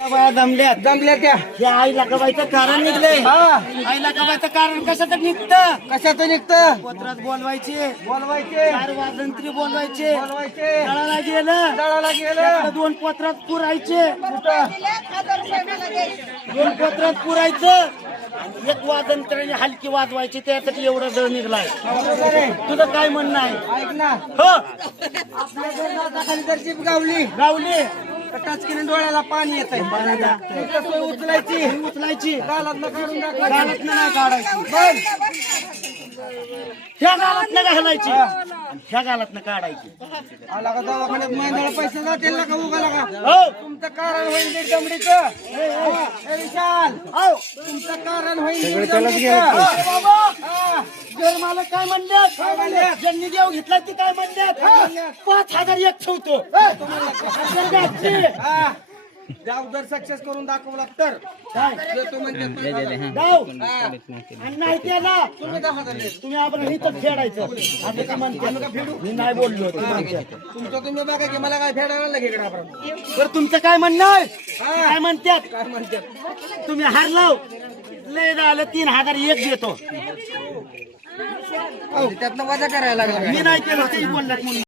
जमल्या जमल्या त्या या आईला कवायचं कारण निघले. आईला कवायचं कारण कशाचं निघतं? कशाचं निघतं पत्रात बोलवायचे बोलवायचे चार वाजंत्री बोलवायचे बोलवायचे तळाला गेलं जळाला गेलं त्याकडे दोन पत्रात पुरायचे कुठं 2 पत्रात पुरायचं आणि 1 वाजंत्र्याने हलकी वाजवायची त्यासाठी एवढं जळ निघलाय. बरोबर आहे. तुझं काय म्हणणं आहे? ऐक ना हो आपल्या जर नाकाखाली जर जीभ गावली गावले तर टाचकीने डोळ्याला पाणी येत आहे. उचलायची उचलायची गालात काढून दाखवायची. गालात नाही काढायची ह्या गालात न घालायची ह्या गालात काढायची. आला का दवाखान्यात महिन्याला पैसे जातील ना का उगाला का हो तुमचं कारण होईल ते दमडीचं. ए विशाल हो तुमचं कारण होईल ते अरे दमडीचं. बाबा जर मला काय काय म्हणल्यात म्हणल्यात? ज्यांनी देव घेतला ती काय म्हणल्यात 5,000 एक ठेवतो. हा. गाव जर सक्सेस करून दाखवला तर काय देतो म्हणते गाव आणि नाही त्याला तुम्ही 10,000 द्या. तुम्ही आपण इथं फेडायचं असं का म्हणते? मी नाही बोललो ते म्हणतात. तुमचं तुम्ही बघा की मला काय फेडायला लागेल इकडे आपण तर तुमचं काय म्हणणं आहे? काय म्हणतात काय म्हणतात तुम्ही हारलो लय झालं 3,000 एक देतो. त्यातनं वजा करायला लागला मी नाही केलं ते बोललात म्हणून